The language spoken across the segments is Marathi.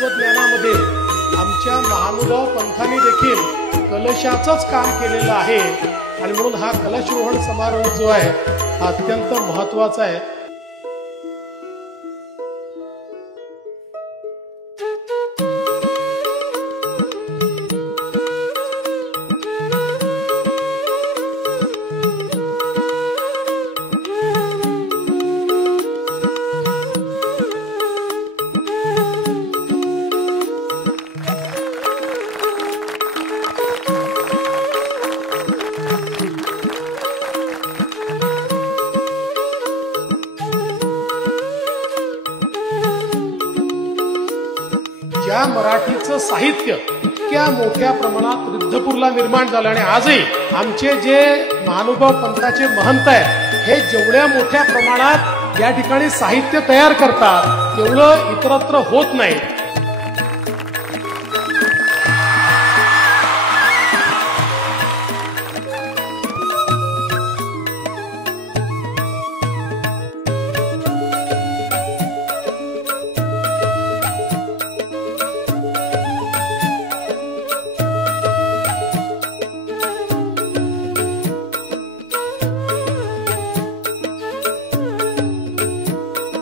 तत्वज्ञानामध्ये आमच्या महानुभाव पंथांनी देखील कलशाचंच काम केलेलं आहे आणि म्हणून हा कलशरोहण समारोह जो आहे हा अत्यंत महत्वाचा आहे। ज्या मराठीचं साहित्य इतक्या मोठ्या प्रमाणात रिद्धपूरला निर्माण झालं आणि आजही आमचे जे महानुभाव पंथाचे महंत आहेत हे जेवढ्या मोठ्या प्रमाणात या ठिकाणी साहित्य तयार करतात तेवढं इतरत्र होत नाही।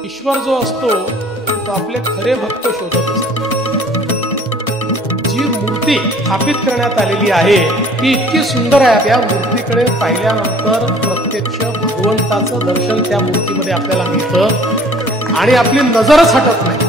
ईश्वर जो असतो तो आपले खरे भक्त शोधत असतो। जी मूर्ती स्थापित करण्यात आलेली आहे ती इतकी सुंदर आहे, त्या मूर्तीकडे पाहिल्यानंतर प्रत्यक्ष भगवंताचं दर्शन त्या मूर्तीमध्ये आपल्याला मिळतं आणि आपली नजरच हटत नाही।